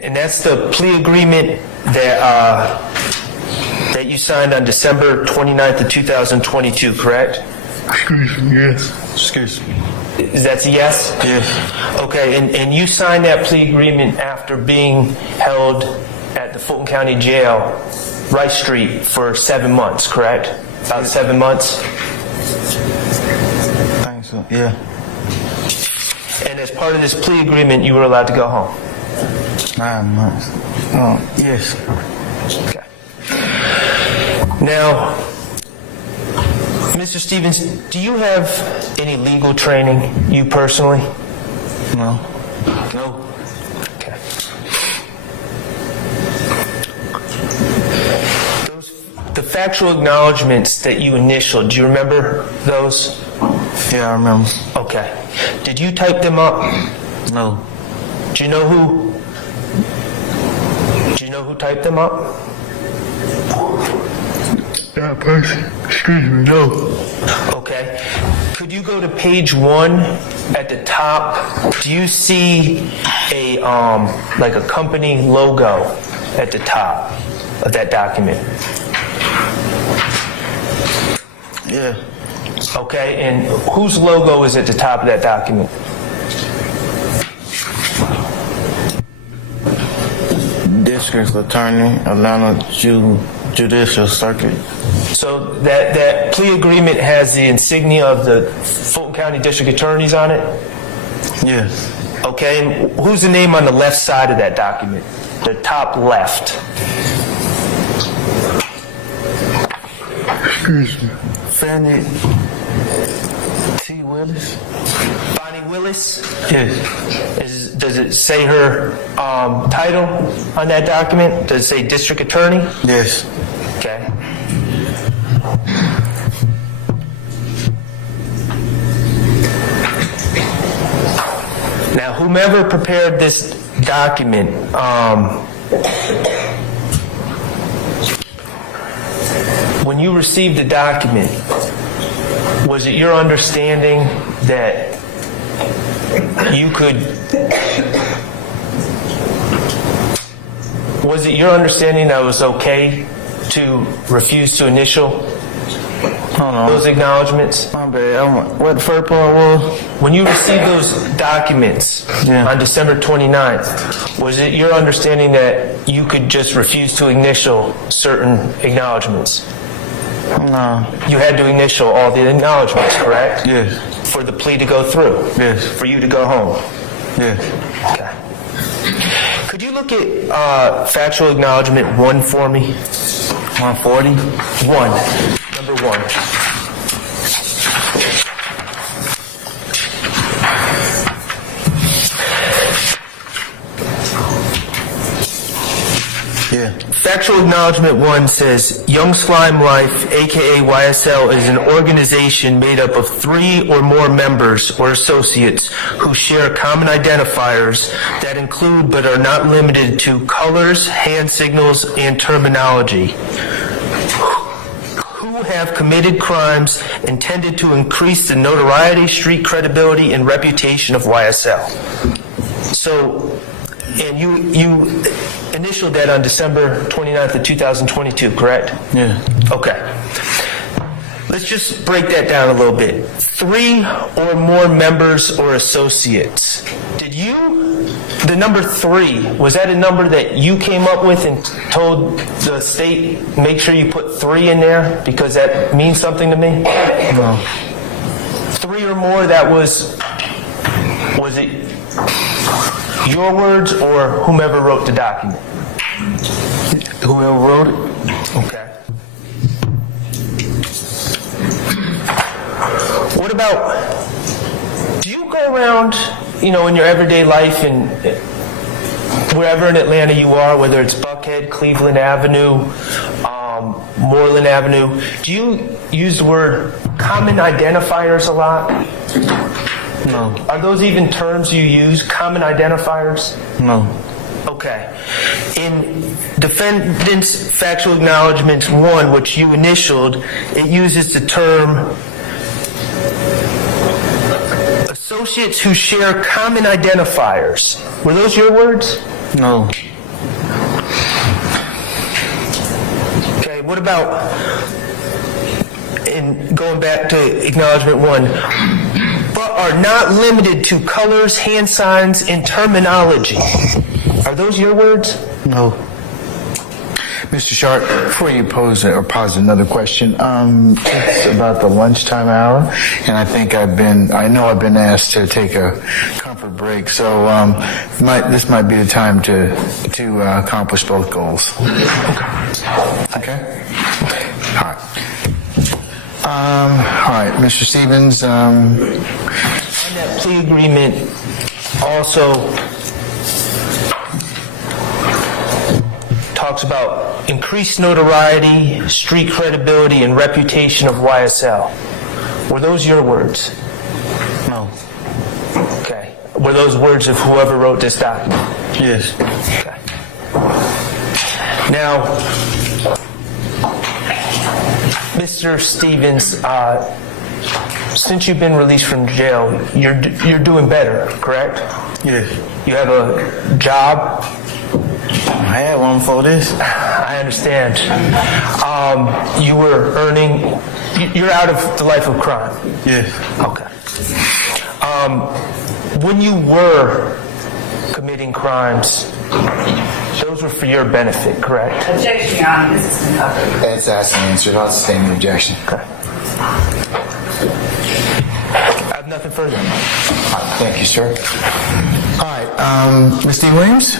And that's the plea agreement that that you signed on December 29th of 2022, correct? Excuse me, yes. Excuse me. That's a yes? Yes. Okay, and you signed that plea agreement after being held at the Fulton County Jail, Rice Street, for 7 months, correct? About 7 months? I think so, yeah. And as part of this plea agreement, you were allowed to go home? 9 months. Oh, yes. Okay. Now, Mr. Stevens, do you have any legal training, you personally? No. No. Okay. The factual acknowledgments that you initialed, do you remember those? Yeah, I remember. Okay. Did you type them up? No. Do you know who? Do you know who typed them up? That person. Excuse me, no. Okay. Could you go to page 1 at the top? Do you see a like a company logo at the top of that document? Yeah. Okay, and whose logo is at the top of that document? District Attorney, Atlanta Judicial Circuit. So that plea agreement has the insignia of the Fulton County District Attorneys on it? Yes. Okay, and who's the name on the left side of that document? The top left. Excuse me. Fannie T. Willis? Bonnie Willis? Yes. Does it say her title on that document? Does it say District Attorney? Yes. Okay. Now, whomever prepared this document, when you received the document, was it your understanding that you could... Was it your understanding that it was okay to refuse to initial those acknowledgments? My bad. What the first part was? When you received those documents on December 29th, was it your understanding that you could just refuse to initial certain acknowledgments? No. You had to initial all the acknowledgments, correct? Yes. For the plea to go through? Yes. For you to go home? Yes. Okay. Could you look at factual acknowledgement 1 for me? 140? 1. Number 1. Yeah. Factual acknowledgement 1 says, Young Slime Life, aka YSL, is an organization made up of 3 or more members or associates who share common identifiers that include but are not limited to colors, hand signals, and terminology, who have committed crimes intended to increase the notoriety, street credibility, and reputation of YSL. So, and you initialed that on December 29th of 2022, correct? Yeah. Okay. Let's just break that down a little bit. 3 or more members or associates. The number 3, was that a number that you came up with and told the state, make sure you put 3 in there because that means something to me? No. 3 or more, that was it your words or whomever wrote the document? Whoever wrote it? Okay. What about, do you go around, in your everyday life and wherever in Atlanta you are, whether it's Buckhead, Cleveland Avenue, Moreland Avenue, do you use the word common identifiers a lot? No. Are those even terms you use, common identifiers? No. Okay. In defendant's factual acknowledgments 1, which you initialed, it uses the term associates who share common identifiers. Were those your words? No. Okay, what about, in going back to acknowledgement 1, but are not limited to colors, hand signs, and terminology? Are those your words? No. Mr. Schardt, before you pose another question, it's about the lunchtime hour, and I know I've been asked to take a comfort break, so this might be the time to accomplish both goals. Okay. All right, Mr. Stevens. And that plea agreement also talks about increased notoriety, street credibility, and reputation of YSL. Were those your words? No. Okay. Were those words of whoever wrote this document? Yes. Okay. Now, Mr. Stevens, since you've been released from jail, you're doing better, correct? Yes. You have a job. I had one for this. I understand. You were earning. You're out of the life of crime. Yes. Okay. When you were committing crimes, those were for your benefit, correct? Objection, Your Honor. This has been covered. That's asked and answered. I'll sustain the objection. Okay. I have nothing further. Thank you, sir. All right, Ms. D. Williams?